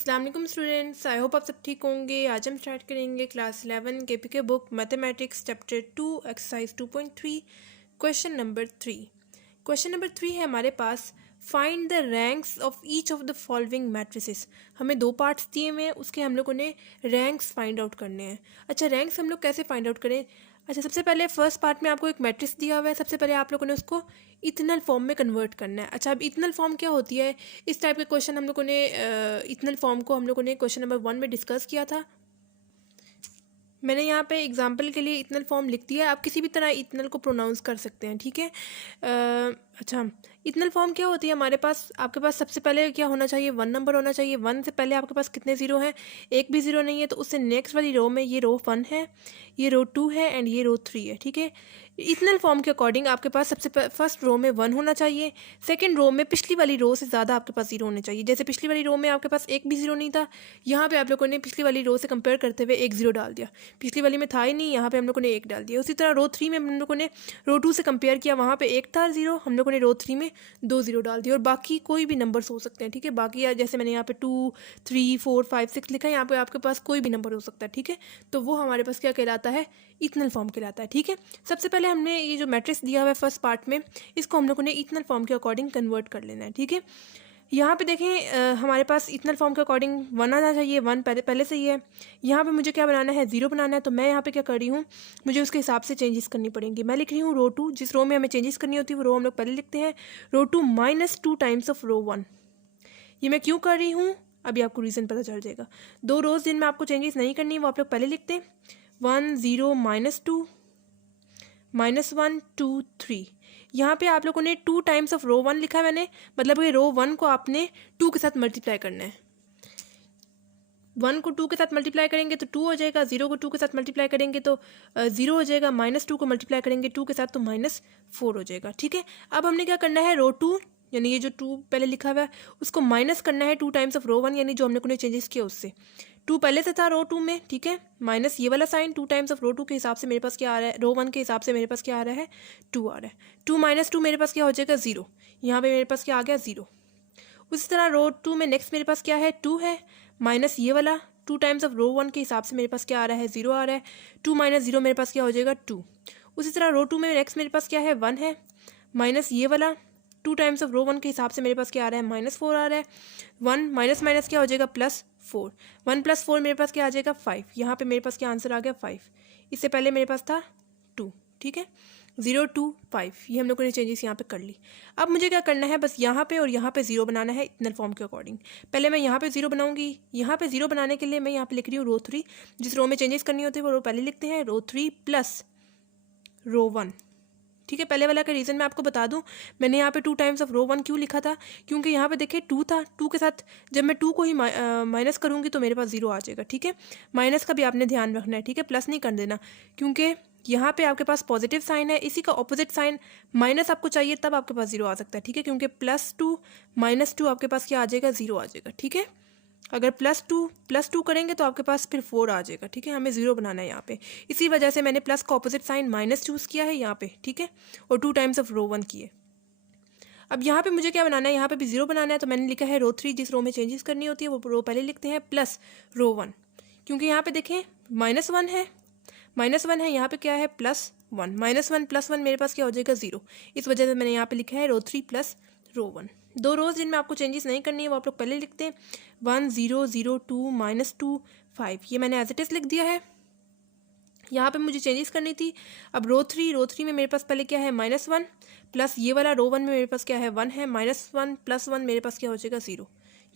अस्सलाम वालेकुम students, I hope आप सब ठीक होंगे। आज हम स्टार्ट करेंगे class 11 KPK book mathematics chapter 2 exercise 2.3 question number 3। Question number 3 है हमारे पास, find the ranks of each of the following matrices. हमें दो पार्ट्स दिए हुए हैं, उसके हम लोगों ने रैंक्स फाइंड आउट करने हैं। अच्छा, रैंक्स हम लोग कैसे फाइंड आउट करें? अच्छा, सबसे पहले फर्स्ट पार्ट में आपको एक मैट्रिक्स दिया हुआ है। सबसे पहले आप लोगों ने उसको इथनल फॉर्म में कन्वर्ट करना है। अच्छा, अब इथनल फॉर्म क्या होती है? इस टाइप के क्वेश्चन हम लोगों ने इथनल फॉर्म को हम लोगों ने क्वेश्चन नंबर 1 में डिस्कस किया था। मैंने यहाँ पे एग्जांपल के लिए इथनल फॉर्म लिख दिया है। आप किसी भी तरह इथनल को प्रोनाउंस कर सकते हैं, ठीक है। अच्छा, इथनल फॉर्म क्या होती है? हमारे पास, आपके पास सबसे पहले क्या होना चाहिए? 1 नंबर होना चाहिए। 1 से पहले आपके पास कितने ज़ीरो हैं? एक भी ज़ीरो नहीं है, तो उससे नेक्स्ट वाली रो में ये रो 1 है, ये रो 2 है एंड ये रो 3 है, ठीक है। इथनल फॉर्म के अकॉर्डिंग आपके पास सबसे फर्स्ट रो में 1 होना चाहिए। सेकंड रो में पिछली वाली रो से ज़्यादा आपके पास ज़ीरो होने चाहिए। जैसे पिछली वाली रो में आपके पास एक भी ज़ीरो नहीं था, यहाँ पे आप लोगों ने पिछली वाली रो से कंपेयर करते हुए एक ज़ीरो डाल दिया। पिछली वाली में था ही नहीं, यहाँ पे हम लोगों ने एक डाल दिया। उसी तरह रो 3 में हम लोगों ने रो 2 से कंपेयर किया, वहाँ पे एक था ज़ीरो, हम लोगों ने रो 3 में 2 ज़ीरो डाल दिया। और बाकी कोई भी नंबर्स हो सकते हैं, ठीक है। बाकी जैसे मैंने यहाँ पे 2, 3, 4, 5, 6 लिखा है, यहाँ पे आपके पास कोई भी नंबर हो सकता है, ठीक है। तो वो हमारे पास क्या कहलाता है? इथनल फॉर्म कहलाता है, ठीक है। सबसे पहले हमने ये जो मैट्रिक्स दिया हुआ है फर्स्ट पार्ट में, इसको हम लोगों ने इथनल फॉर्म के अकॉर्डिंग कन्वर्ट कर लेना है, ठीक है। यहाँ पे देखें, हमारे पास इथनल फॉर्म के अकॉर्डिंग 1 आना चाहिए। 1 पहले से ही है। यहाँ पे मुझे क्या बनाना है? 0 बनाना है। तो मैं यहाँ पे क्या कर रही हूँ, मुझे उसके हिसाब से चेंजेस करनी पड़ेंगी। मैं लिख रही हूँ रो 2, जिस रो में हमें चेंजेस करनी होती है वो रो हम लोग पहले लिखते हैं। रो 2 -2 टाइम्स ऑफ रो 1। ये मैं क्यों कर रही हूँ, अभी आपको रीज़न पता चल जाएगा। दो रोज़ जिनमें आपको चेंजेस नहीं करनी वो आप लोग पहले लिखते हैं। 1 0 -2 -1 2 3। यहाँ पे आप लोगों ने 2 टाइम्स ऑफ रो 1 लिखा है मैंने, मतलब कि रो 1 को आपने 2 के साथ मल्टीप्लाई करना है। 1 को 2 के साथ मल्टीप्लाई करेंगे तो 2 हो जाएगा, 0 को 2 के साथ मल्टीप्लाई करेंगे तो 0 हो जाएगा, -2 को मल्टीप्लाई करेंगे 2 के साथ तो -4 हो जाएगा, ठीक है। अब हमने क्या करना है? रो 2 यानी ये जो 2 पहले लिखा हुआ है उसको माइनस करना है 2 टाइम्स ऑफ रो 1, यानी जो हमने को चेंजेस किया उससे। 2 पहले से था रो 2 में, ठीक है, माइनस ये वाला साइन 2 टाइम्स ऑफ रो 2 के हिसाब से मेरे पास क्या आ रहा है? रो 1 के हिसाब से मेरे पास क्या आ रहा है? 2 आ रहा है। 2 -2 मेरे पास क्या हो जाएगा? 0। यहाँ पे मेरे पास क्या आ गया? 0। उसी तरह रो 2 में नेक्स्ट मेरे पास क्या है? 2 है, माइनस ये वाला 2 टाइम्स ऑफ रो 1 के हिसाब से मेरे पास क्या आ रहा है? 0 आ रहा है। 2 -0 मेरे पास क्या हो जाएगा? 2। उसी तरह रो 2 में नेक्स्ट मेरे पास क्या है? 1 है, माइनस ये वाला 2 टाइम्स ऑफ रो 1 के हिसाब से मेरे पास क्या आ रहा है? -4 आ रहा है। 1 माइनस माइनस क्या हो जाएगा? +4। 1 + 4 मेरे पास क्या आ जाएगा? 5। यहाँ पे मेरे पास क्या आंसर आ गया? 5। इससे पहले मेरे पास था 2, ठीक है। 0 2 5, ये हम लोगों ने चेंजेस यहाँ पे कर ली। अब मुझे क्या करना है? बस यहाँ पे और यहाँ पे 0 बनाना है इथनल फॉर्म के अकॉर्डिंग। पहले मैं यहाँ पे 0 बनाऊंगी। यहाँ पे 0 बनाने के लिए मैं यहाँ पे लिख रही हूँ रो 3। जिस रो में चेंजेस करनी होती है वो रो पहले लिखते हैं। रो 3 प्लस रो 1, ठीक है। पहले वाला का रीज़न मैं आपको बता दूं, मैंने यहाँ पे 2 टाइम्स ऑफ रो 1 क्यों लिखा था? क्योंकि यहाँ पे देखिए 2 था, 2 के साथ जब मैं 2 को ही माइनस करूँगी तो मेरे पास 0 आ जाएगा, ठीक है। माइनस का भी आपने ध्यान रखना है, ठीक है, प्लस नहीं कर देना, क्योंकि यहाँ पे आपके पास पॉजिटिव साइन है, इसी का ऑपोजिट साइन माइनस आपको चाहिए, तब आपके पास 0 आ सकता है, ठीक है। क्योंकि +2 -2 आपके पास क्या आ जाएगा? 0 आ जाएगा, ठीक है। अगर +2 करेंगे तो आपके पास फिर 4 आ जाएगा, ठीक है। हमें 0 बनाना है यहाँ पे, इसी वजह से मैंने प्लस का ऑपोजिट साइन माइनस चूज़ किया है यहाँ पे, ठीक है, और 2 टाइम्स ऑफ रो 1 किए। अब यहाँ पे मुझे क्या बनाना है? यहाँ पे भी 0 बनाना है, तो मैंने लिखा है रो 3, जिस रो में चेंजेस करनी होती है वो रो पहले लिखते हैं, प्लस रो 1, क्योंकि यहाँ पे देखें -1 है, -1 है, यहाँ पे क्या है? +1, -1 + 1 मेरे पास क्या हो जाएगा? 0। इस वजह से मैंने यहाँ पे लिखा है रो 3 प्लस रो 1। दो रोज जिनमें आपको चेंजेस नहीं करनी है वो आप लोग पहले लिखते हैं। 1 0 0 2 -2 5, ये मैंने एज इट इज़ लिख दिया है। यहाँ पे मुझे चेंजेस करनी थी। अब रो 3 में मेरे पास पहले क्या है? -1 प्लस ये वाला रो 1 में मेरे पास क्या है? 1 है, -1 + 1 मेरे पास क्या हो जाएगा? 0।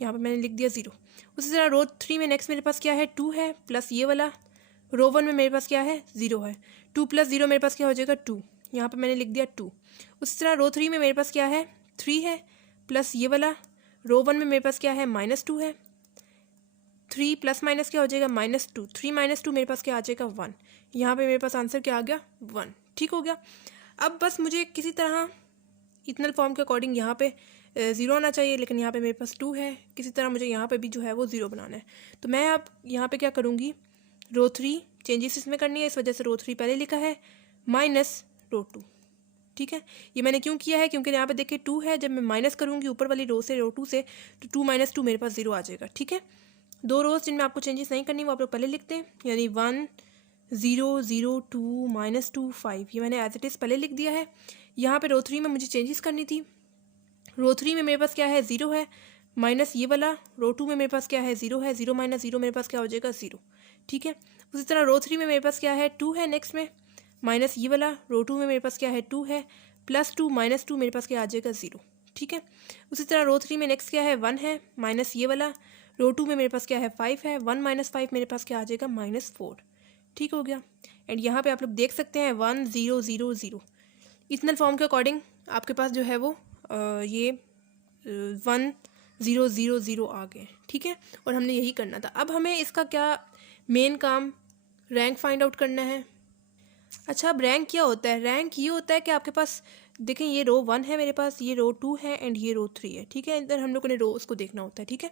यहाँ पे मैंने लिख दिया 0। उसी तरह रो 3 में नेक्स्ट मेरे पास क्या है? 2 है, प्लस ये वाला रो 1 में मेरे पास क्या है? 0 है। 2 + 0 मेरे पास क्या हो जाएगा? 2। यहाँ पे मैंने लिख दिया 2। उसी तरह रो 3 में मेरे पास क्या है? 3 है, प्लस ये वाला रो 1 में मेरे पास क्या है? -2 है। 3 प्लस माइनस क्या हो जाएगा? -2। 3 -2 मेरे पास क्या आ जाएगा? 1। यहाँ पे मेरे पास आंसर क्या आ गया? 1। ठीक हो गया। अब बस मुझे किसी तरह इथनल फॉर्म के अकॉर्डिंग यहाँ पे 0 आना चाहिए, लेकिन यहाँ पे मेरे पास 2 है। किसी तरह मुझे यहाँ पे भी जो है वो 0 बनाना है। तो मैं अब यहाँ पे क्या करूँगी? रो 3 चेंजेस इसमें करनी है, इस वजह से रो 3 पहले लिखा है, माइनस रो 2। ठीक है, ये मैंने क्यों किया है? क्योंकि यहाँ पे देखिए 2 है, जब मैं माइनस करूँगी ऊपर वाली रो से, रो 2 से, तो 2 - 2 मेरे पास 0 आ जाएगा। ठीक है, दो रोज जिनमें आपको चेंजेस नहीं करनी वो आप लोग पहले लिखते हैं, यानी 1 0 0 2 -2 5, ये मैंने एज इट इज़ पहले लिख दिया है। यहाँ पे रो 3 में मुझे चेंजेस करनी थी। रो 3 में मेरे पास क्या है, 0 है, माइनस ये वाला। रो 2 में मेरे पास क्या है, 0 है, 0 - 0 मेरे पास क्या हो जाएगा, 0। ठीक है, उसी तरह रो 3 में मेरे पास क्या है, 2 है नेक्स्ट में, माइनस ये वाला। रो 2 में मेरे पास क्या है, 2 है, +2 -2 मेरे पास क्या आ जाएगा, 0। ठीक है, उसी तरह रो 3 में नेक्स्ट क्या है, 1 है, माइनस ये वाला। रो 2 में मेरे पास क्या है, 5 है, 1 - 5 मेरे पास क्या आ जाएगा, -4। ठीक हो गया। एंड यहाँ पे आप लोग देख सकते हैं 1 0 0 0 इक्वल फॉर्म के अकॉर्डिंग आपके पास जो है वो ये 1 0 0 0 आ गए। ठीक है, और हमने यही करना था। अब हमें इसका क्या मेन काम, रैंक फाइंड आउट करना है। अच्छा, अब रैंक क्या होता है, रैंक ये होता है कि आपके पास देखें ये रो 1 है मेरे पास, ये रो 2 है एंड ये रो 3 है। ठीक है, इधर हम लोगों ने रो उसको देखना होता है। ठीक है,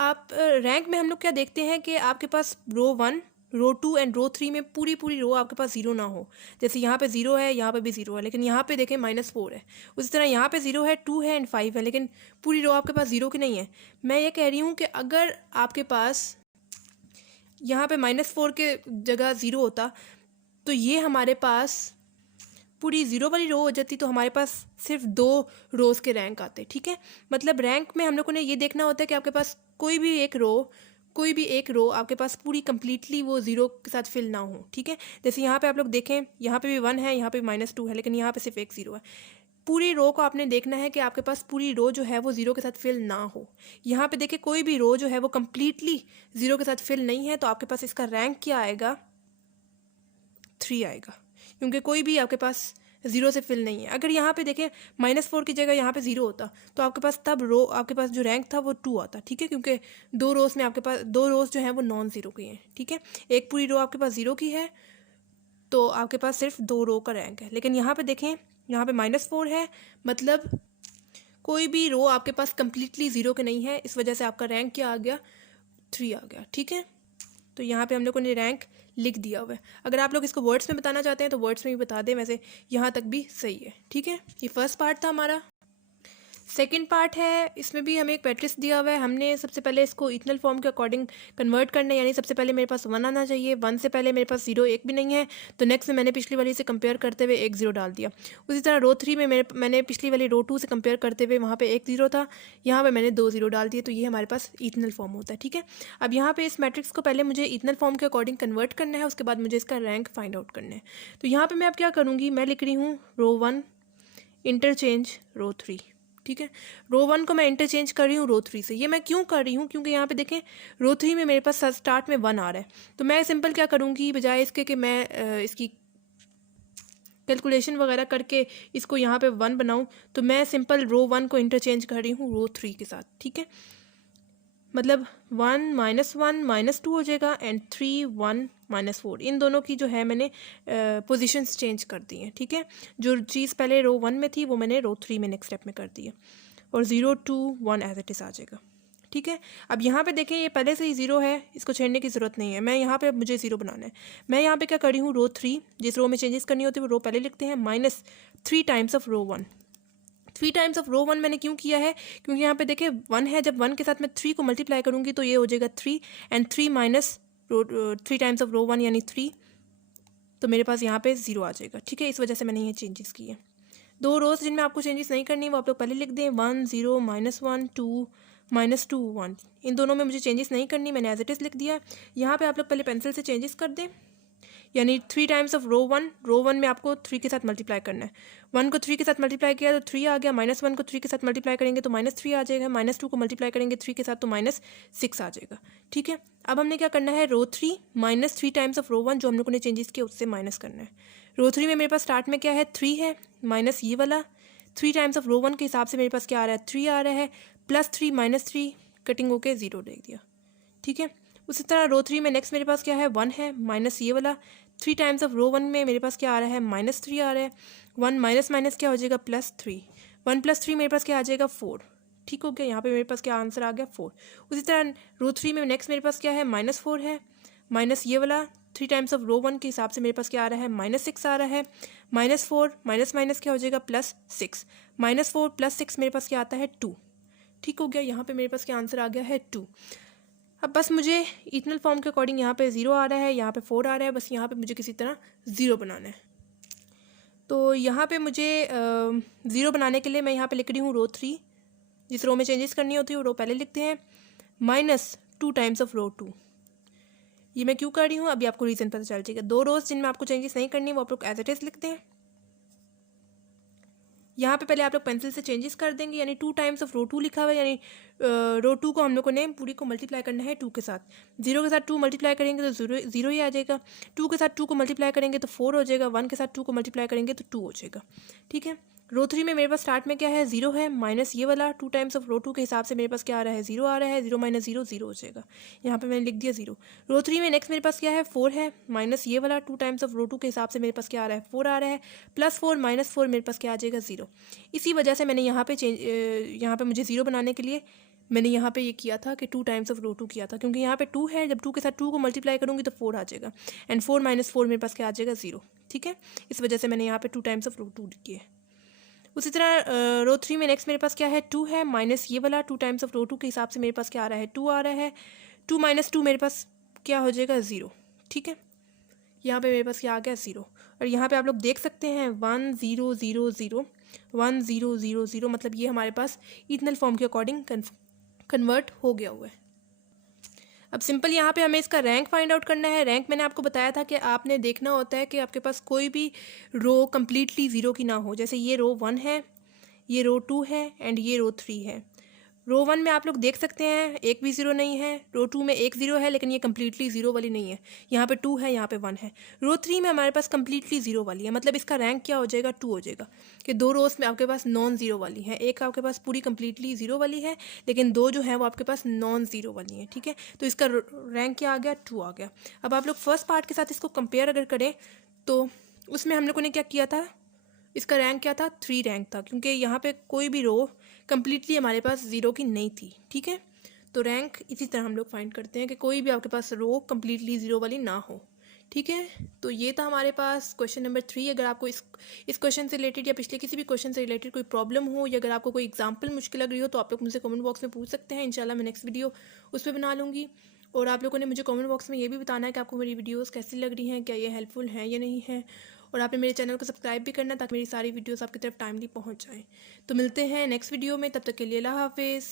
आप रैंक में हम लोग क्या देखते हैं कि आपके पास रो 1 रो 2 एंड रो 3 में पूरी रो आपके पास 0 ना हो। जैसे यहाँ पे 0 है, यहाँ पे भी 0 है, लेकिन यहाँ पे देखें -4 है। उसी तरह यहाँ पे 0 है, 2 है एंड 5 है, लेकिन पूरी रो आपके पास 0 की नहीं है। मैं ये कह रही हूँ कि अगर आपके पास यहाँ पे -4 के जगह 0 होता तो ये हमारे पास पूरी 0 वाली रो हो जाती, तो हमारे पास सिर्फ 2 रोज़ के रैंक आते। ठीक है, मतलब रैंक में हम लोगों ने ये देखना होता है कि आपके पास कोई भी एक रो आपके पास पूरी कंप्लीटली वो 0 के साथ फिल ना हो। ठीक है, जैसे यहाँ पे आप लोग देखें, यहाँ पे भी 1 है, यहाँ पे भी -2 है, लेकिन यहाँ पे सिर्फ एक 0 है। पूरी रो को आपने देखना है कि आपके पास पूरी रो जो है वो 0 के साथ फिल ना हो। यहाँ पे देखिए कोई भी रो जो है वो कंप्लीटली 0 के साथ फिल नहीं है, तो आपके पास इसका रैंक क्या आएगा, 3 आएगा, क्योंकि कोई भी आपके पास 0 से फिल नहीं है। अगर यहाँ पे देखें -4 की जगह यहाँ पे 0 होता तो आपके पास तब रो आपके पास जो रैंक था वो 2 आता। ठीक है, क्योंकि 2 रोज़ में आपके पास 2 रोज़ जो हैं वो नॉन ज़ीरो की हैं। ठीक है, एक पूरी रो आपके पास 0 की है, तो आपके पास सिर्फ 2 रो का रैंक है। लेकिन यहाँ पे देखें, यहाँ पे -4 है, मतलब कोई भी रो आपके पास कंप्लीटली 0 के नहीं है, इस वजह से आपका रैंक क्या आ गया, 3 आ गया। ठीक है, तो यहाँ पे हम लोगों ने रैंक लिख दिया हुआ है। अगर आप लोग इसको वर्ड्स में बताना चाहते हैं तो वर्ड्स में भी बता दें, वैसे यहाँ तक भी सही है। ठीक है, ये फर्स्ट पार्ट था हमारा। सेकंड पार्ट है, इसमें भी हमें एक मैट्रिक्स दिया हुआ है। हमने सबसे पहले इसको इक्वल फॉर्म के अकॉर्डिंग कन्वर्ट करना है, यानी सबसे पहले मेरे पास 1 आना चाहिए। 1 से पहले मेरे पास 0 1 भी नहीं है, तो नेक्स्ट में मैंने पिछली वाली से कंपेयर करते हुए 1 0 डाल दिया। उसी तरह रो 3 में मैंने पिछली वाली रो 2 से कंपेयर करते हुए वहाँ पे 1 0 था, यहाँ पे मैंने 2 0 डाल दिए, तो ये हमारे पास इक्वल फॉर्म होता है। ठीक है, अब यहाँ पे इस मैट्रिक्स को पहले मुझे इक्वल फॉर्म के अकॉर्डिंग कन्वर्ट करना है, उसके बाद मुझे इसका रैंक फाइंड आउट करना है। तो यहाँ पर मैं अब क्या करूँगी, मैं लिख रही हूँ रो 1 इंटरचेंज रो 3। ठीक है, रो 1 को मैं इंटरचेंज कर रही हूँ रो 3 से। ये मैं क्यों कर रही हूँ, क्योंकि यहाँ पे देखें रो 3 में मेरे पास स्टार्ट में 1 आ रहा है, तो मैं सिंपल क्या करूँगी, बजाय इसके कि मैं इसकी कैलकुलेशन वगैरह करके इसको यहाँ पे 1 बनाऊँ, तो मैं सिंपल रो 1 को इंटरचेंज कर रही हूँ रो 3 के साथ। ठीक है, मतलब 1 -1 -2 हो जाएगा एंड 3 1 -4, इन दोनों की जो है मैंने पोजीशंस चेंज कर दी हैं। ठीक है, जो चीज़ पहले रो 1 में थी वो मैंने रो 3 में नेक्स्ट स्टेप में कर दी है, और 0 2 1 एज इट इज़ आ जाएगा। ठीक है, अब यहाँ पे देखें ये पहले से ही 0 है, इसको छेड़ने की ज़रूरत नहीं है। मैं यहाँ पे अब मुझे 0 बनाना है। मैं यहाँ पे क्या कर रही हूँ, रो 3, जिस रो में चेंजेस करनी होती है वो रो पहले लिखते हैं, -3 times of row 1। 3 times of row 1 मैंने क्यों किया है, क्योंकि यहाँ पे देखें 1 है, जब 1 के साथ मैं 3 को मल्टीप्लाई करूँगी तो ये हो जाएगा 3 and 3 minus 3 times of row 1 यानी 3, तो मेरे पास यहाँ पे 0 आ जाएगा। ठीक है, इस वजह से मैंने ये चेंजेस किए। 2 रोज़ जिनमें आपको चेंजेस नहीं करनी वो आप लोग पहले लिख दें, 1 0 -1 2 -2 1, इन दोनों में मुझे चेंजेस नहीं करनी, मैंने एज इट इज़ लिख दिया। यहाँ पे आप लोग पहले पेंसिल से चेंजेस कर दें, यानी 3 टाइम्स ऑफ रो 1 में आपको 3 के साथ मल्टीप्लाई करना है। 1 को 3 के साथ मल्टीप्लाई किया तो 3 आ गया, -1 को 3 के साथ मल्टीप्लाई करेंगे तो -3 आ जाएगा, -2 को मल्टीप्लाई करेंगे 3 के साथ तो -6 आ जाएगा। ठीक है, अब हमने क्या करना है, रो 3 -3 टाइम्स ऑफ रो 1 जो हम लोगों ने चेंजेस किया उससे माइनस करना है। रो 3 में मेरे पास स्टार्ट में क्या है, 3 है, माइनस ये वाला 3 टाइम्स ऑफ रो 1 के हिसाब से मेरे पास क्या आ रहा है, 3 आ रहा है, +3 -3 कटिंग होके 0 दे दिया। ठीक है, उसी तरह रो 3 में नेक्स्ट मेरे पास क्या है, 1 है, माइनस ये वाला 3 टाइम्स ऑफ रो 1 में मेरे पास क्या आ रहा है, -3 आ रहा है, 1 माइनस माइनस क्या हो जाएगा, +3, 1 + 3 मेरे पास क्या आ जाएगा, 4। ठीक हो गया, यहाँ पे मेरे पास क्या आंसर आ गया, 4। उसी तरह रो 3 में नेक्स्ट मेरे पास क्या है, -4 है, माइनस ये वाला 3 टाइम्स ऑफ रो 1 के हिसाब से मेरे पास क्या आ रहा है, -6 आ रहा है, -4 माइनस माइनस क्या हो जाएगा, +6, -4 + 6 मेरे पास क्या आता है, 2। ठीक हो गया, यहाँ पे मेरे पास क्या आंसर आ गया है, 2। अब बस मुझे इथनल फॉर्म के अकॉर्डिंग यहाँ पे 0 आ रहा है, यहाँ पे 4 आ रहा है, बस यहाँ पे मुझे किसी तरह 0 बनाना है। तो यहाँ पे मुझे 0 बनाने के लिए मैं यहाँ पे लिख रही हूँ रो 3, जिस रो में चेंजेस करनी होती है वो रो पहले लिखते हैं, -2 टाइम्स ऑफ रो 2। ये मैं क्यों कर रही हूँ अभी आपको रीज़न पता चल जाएगा। 2 रोज जिनमें आपको चेंजेस नहीं करनी वो आप लोग एज इट इज लिखते हैं। यहाँ पे पहले आप लोग पेंसिल से चेंजेस कर देंगे, यानी 2 टाइम्स ऑफ रो 2 लिखा हुआ है, यानी रो 2 को हम लोग को ने पूरी को मल्टीप्लाई करना है 2 के साथ। 0 के साथ 2 मल्टीप्लाई करेंगे तो 0 ही आ जाएगा, 2 के साथ 2 को मल्टीप्लाई करेंगे तो 4 हो जाएगा, 1 के साथ 2 को मल्टीप्लाई करेंगे तो 2 हो जाएगा। ठीक है, रो 3 में मेरे पास स्टार्ट में क्या है 0 है, माइनस ये वाला 2 टाइम्स ऑफ रो 2 के हिसाब से मेरे पास क्या आ रहा है 0 आ रहा है, 0 माइनस 0 0 हो जाएगा। यहाँ पे मैंने लिख दिया 0। रो 3 में नेक्स्ट मेरे पास क्या है 4 है, माइनस ये वाला 2 टाइम्स ऑफ रो 2 के हिसाब से मेरे पास क्या आ रहा है 4 आ रहा है, +4 -4 मेरे पास क्या आ जाएगा 0। इसी वजह से मैंने यहाँ पे यहाँ पे मुझे 0 बनाने के लिए मैंने यहाँ पे ये किया था कि 2 टाइम्स ऑफ रो 2 किया था, क्योंकि यहाँ पे 2 है, जब 2 के साथ 2 को मल्टीप्लाई करूँगी तो 4 आ जाएगा, एंड 4 -4 मेरे पास क्या आ जाएगा 0। ठीक है, इस वजह से मैंने यहाँ पे 2 टाइम्स ऑफ रो 2 किए। उसी तरह रो 3 में नेक्स्ट मेरे पास क्या है 2 है, माइनस ये वाला 2 टाइम्स ऑफ रो 2 के हिसाब से मेरे पास क्या आ रहा है 2 आ रहा है, 2 - 2 मेरे पास क्या हो जाएगा 0। ठीक है, यहाँ पे मेरे पास क्या आ गया 0, और यहाँ पे आप लोग देख सकते हैं 1 0 0 0 1 0 0 0, मतलब ये हमारे पास इथनल फॉर्म के अकॉर्डिंग कन्वर्ट हो गया हुआ है। अब सिंपल यहाँ पे हमें इसका रैंक फाइंड आउट करना है। रैंक मैंने आपको बताया था कि आपने देखना होता है कि आपके पास कोई भी रो कम्प्लीटली 0 की ना हो। जैसे ये रो 1 है, ये रो 2 है, एंड ये रो 3 है। रो 1 में आप लोग देख सकते हैं एक भी 0 नहीं है, रो 2 में एक 0 है लेकिन ये कम्प्लीटली 0 वाली नहीं है, यहाँ पे 2 है, यहाँ पे 1 है। रो 3 में हमारे पास कम्प्लीटली 0 वाली है, मतलब इसका रैंक क्या हो जाएगा 2 हो जाएगा, कि 2 रोज में आपके पास नॉन 0 वाली है, एक आपके पास पूरी कम्प्लीटली 0 वाली है, लेकिन 2 जो है वो आपके पास नॉन 0 वाली है। ठीक है, तो इसका रैंक क्या आ गया 2 आ गया। अब आप लोग फर्स्ट पार्ट के साथ इसको कंपेयर अगर करें तो उसमें हम लोगों ने क्या किया था, इसका रैंक क्या था 3 रैंक था, क्योंकि यहाँ पे कोई भी रो कम्प्लीटली हमारे पास 0 की नहीं थी। ठीक है, तो रैंक इसी तरह हम लोग फाइंड करते हैं कि कोई भी आपके पास रो कम्प्लीटली 0 वाली ना हो। ठीक है, तो ये था हमारे पास क्वेश्चन नंबर 3। अगर आपको इस क्वेश्चन से रिलेटेड या पिछले किसी भी क्वेश्चन से रिलेटेड कोई प्रॉब्लम हो, या अगर आपको कोई एग्जाम्पल मुश्किल लग रही हो तो आप लोग मुझसे कमेंट बॉक्स में पूछ सकते हैं। इंशाल्लाह मैं नेक्स्ट वीडियो उस पर बना लूँगी। और आप लोगों ने मुझे कमेंट बॉक्स में ये भी बताना है कि आपको मेरी वीडियोस कैसी लग रही हैं, क्या ये हेल्पफुल हैं या नहीं है, और आपने मेरे चैनल को सब्सक्राइब भी करना ताकि मेरी सारी वीडियोस आपकी तरफ टाइमली पहुंच जाएं। तो मिलते हैं नेक्स्ट वीडियो में, तब तक के लिए अल्लाह हाफिज़।